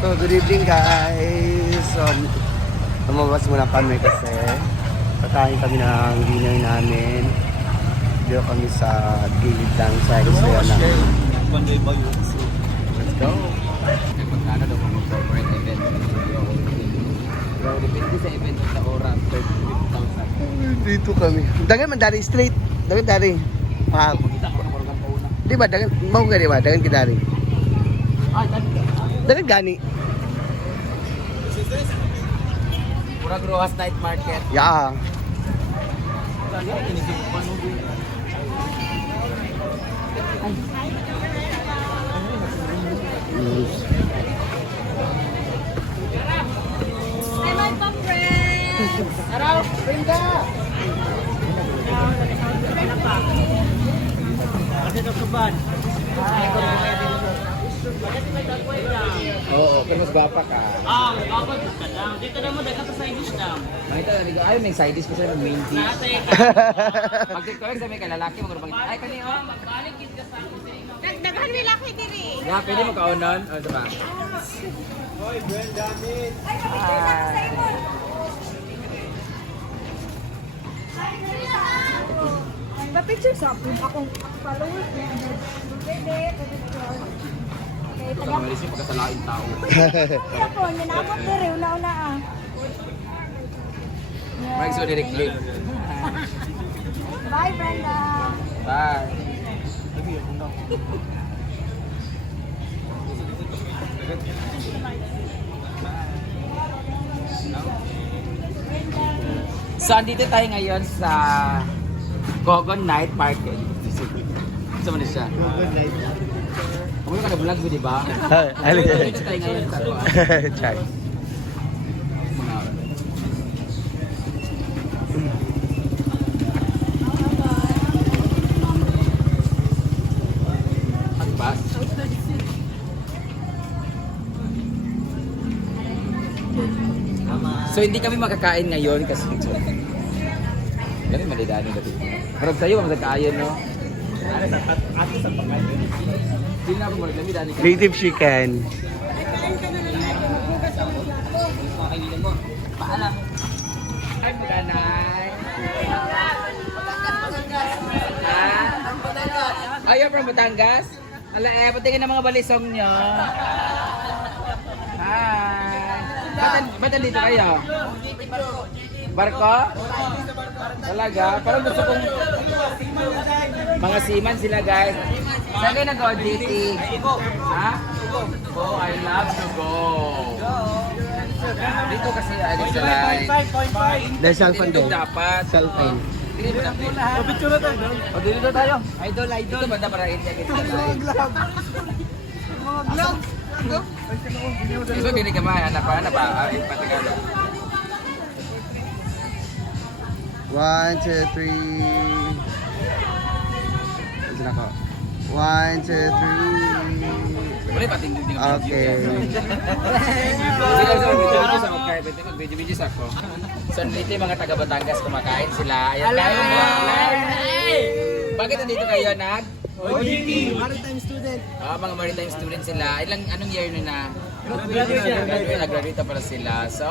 So, good evening guys. So, lumabas muna kami kasi kakain kami ng dinner namin. Dito kami sa gilid lang sa restaurant namin. Let's go! Magkano daw kung mag-corporate event? Pero depende sa event sa oras, 30,000. Dito kami. Dagan man dari straight. Dagan dari. Ah, Kita ko na marugan pa una. di ba dagan mau gani ba? Dagan kidari. Dagan gani. Murag Rojas Night Market. Yeah. Hi, my pop friends! Araw, Brenda! Oo, pero mas gwapa ka. Kapag ka lang. Dito naman, dagat sa side dish lang. Makita na rin, ay may side dish kasi may main dish. Pag-correct sa may kalalaki, mag-rupang ay kani oh. Magbalik yun ka sa akin. Dagdagan may laki diri. Yeah, pwede mo kaunon. O, diba? Pa-picture sa akong followers. Pwede. Okay, Ito ka malis yung pagkasalain tao. ako, nanabot diri. Una-una ah. Mike, so direct clip. Bye, Brenda! Bye. So, andito tayo ngayon sa Gogon Night Market. Saan man siya? Good night. Kung ka na-vlog mo, di ba? Ali. Andito tayo ngayon sa Chai. Diba? So hindi kami makakain ngayon kasi ganun malidani dati. Marag tayo magkakain no. Hindi na ako malidani ka. Native chicken. Paalam. Ay maganay. Ayaw from Batangas? Ala patingin ng mga balisong nyo. Hi. Ba't nandito kayo? Barko? Talaga? Parang gusto kong mga seaman sila guys. Saan kayo nag-OJT? Ha? Oh, I love to go. Dito kasi ano sa line. Dahil cellphone Dito din. dapat. Cellphone. Dito mo dapat. Picture na tayo. O dito tayo. Idol. Dito banda para i-check it. Ito gini ka ba? Anak pa? Ay, patigalo. 1, 2, 3. Ito na ko. 1, 2, 3. Boleh pating din Okay. Mag-video ako. So, dito yung mga taga Batangas kumakain sila. Ayan kayo. Bakit nandito kayo, Nag? OGT, maritime student. Mga maritime student sila. Anong year na? Nag-graduate para sila. So,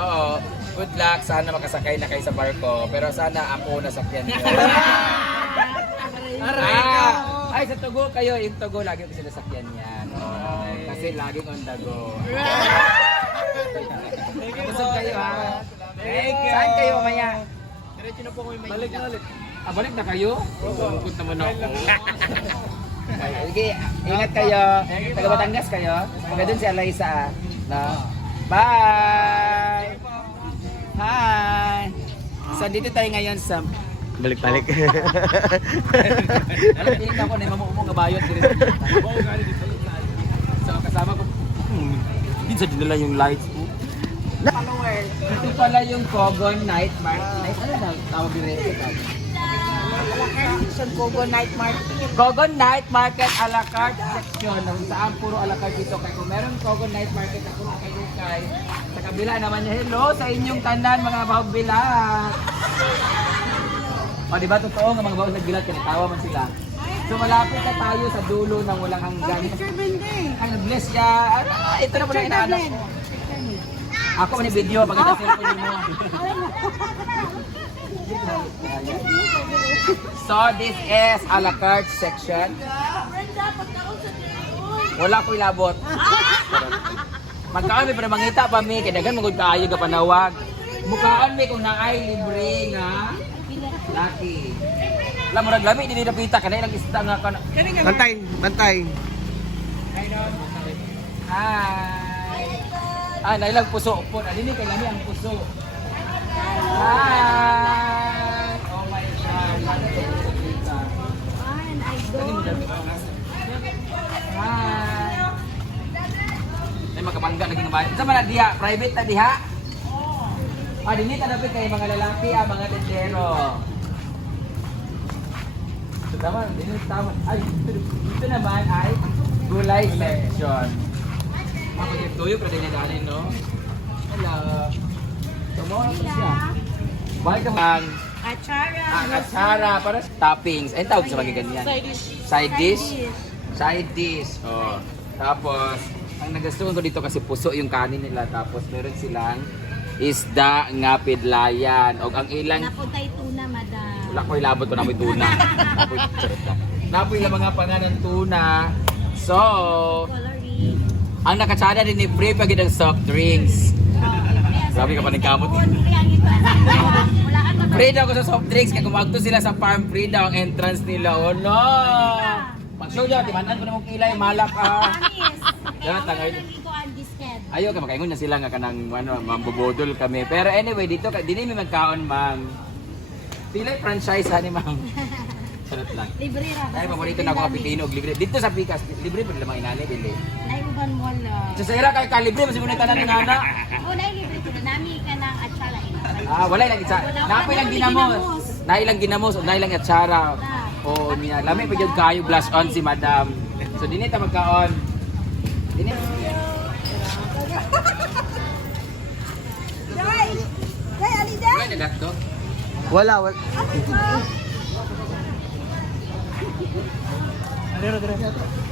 good luck. Sana makasakay na kayo sa barko. Pero sana ako nasakyan nyo. Ay, sa Tugo kayo. Yung Tugo, lagi ko sinasakyan yan. Kasi laging on the go. Busog kayo ha. Saan kayo mamaya? Diretso na po kami may Balik na ulit. Balik na kayo? Bukod naman ako. Sige, ingat kayo. Taga Batangas kayo. Hanggang dun si Alaysa. No? Bye! Hi! So, dito tayo ngayon sa... Balik-balik. Alam, tingin ako na yung mamuumong kabayot. So, kasama ko... Hindi sa dinala yung lights po. Ito pala yung Gogon Night Market. Ano na tawag din rin? Gogon Night Market. Gogon Night Market a la carte section. Kung saan puro a la carte dito. Kaya kung meron Gogon Night Market na puro kay sa kabila naman niya, hello sa inyong tandaan mga bahog-bilat. O diba totoo nga mga bahog-bilat, kinitawa man sila. So malapit na tayo sa dulo ng walang hanggan. Picture bende. Ay, nag-bless siya. Ito na po na inaanap ko. Ako man video pag ito cellphone mo. So this is a la carte section. Wala ko ilabot. Magkaan mi para mangita pa mi kay daghan magud kaayo ga panawag. Mukaan mi kung naay libre nga laki. Lam murag lami dinhi napita kanay lang isda nga kana. Bantay, bantay. Hi. Ah, nailang puso po. Dili kay lami ang puso. Hi. Oh my God. Fine, I don't. Hi. Ay makabangga lagi ng bahay. Sa man diha, private na diha. Ah, dinhi ta dapat kay mga lalaki mga tendero. So tama, dinhi tama. Ay, dito naman ay gulay section. Ako yung tuyo pero din nadaanin, no? Hello. Tumawa pa siya. Bakit ka man? Achara. Atsara para sa toppings. Ay, tawag sa mga ganyan. Side dish. Side dish? Side dish. Oh. Tapos, ang nagustuhan ko dito kasi puso yung kanin nila. Tapos, meron silang isda nga pidlayan. O ang ilang... Napuntay tuna, madam. Wala ko ilabot ko na may tuna. Napoy lang mga panganan tuna. So, Coloring. ang nakatsada din ni Free pag ng soft drinks. Sabi ka pa ng kamot. Free daw ko sa soft drinks kaya kumagto sila sa farm free daw ang entrance nila. Oh no! Pag-show daw, timanan ko na mong kilay, malak ka. Dapat tangay. Ayaw ka makaingon na sila nga kanang mambubodol kami. Pero anyway, dito dili mi magkaon, ma'am. Pila franchise ani, ma'am. Sarap lang. Libre ra. Ay, paborito na ako kapitino og libre. Dito sa Picas, libre pa lamang inani dili. Naiuban mo la. Sa sira kay kalibre mas muna tanan ng ana. Oh, libre ko na nami ka ng atsala. Ah, wala lang isa. Napoy lang ginamos. Nailang ginamos o nailang atsara. Oo niya. Lami pa gyud kayo blush on si madam. So dinhi ta magkaon. Dinhi. Hey, Alida. Wala na gato. Wala.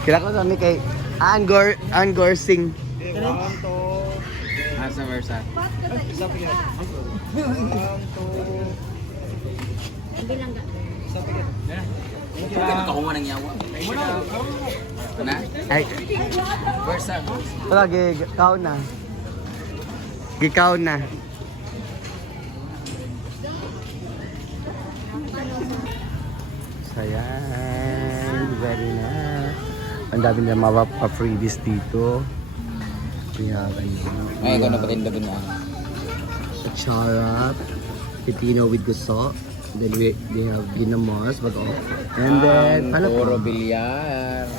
Kila ko kami kay Angor Singh. Asa versa. Bilang ga. Kaya kakuha ng yawa. Na? Ay, Versa. wala, gikaw na. Gikaw na. So, ayan. Very nice. Ang dami na mapapa-freebies dito. Kaya, Ay, ikaw na patinda ko na. Charap, pipino with gusto. Then they have ginamos, but all. And then, ano Puro pa? Bilyar.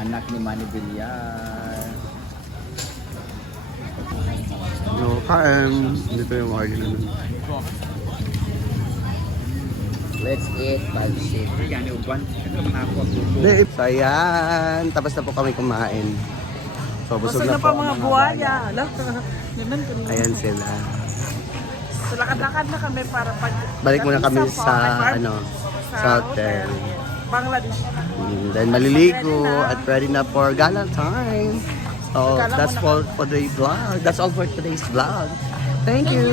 Anak ni Manny Bilyar. No, dito yung order na nun. Let's eat pancit. So, ayan. Tapos na po kami kumain. So, busog na po mga ang buhaya. Ganun ko rin. Ayan sila. So lakad-lakad na kami para pag... Balik muna kami Isa po, sa, may farm ano, sa hotel. Bangladesh. Then maliligo at ready na for gala time. So, that's all for the vlog. That's all for today's vlog. Thank you.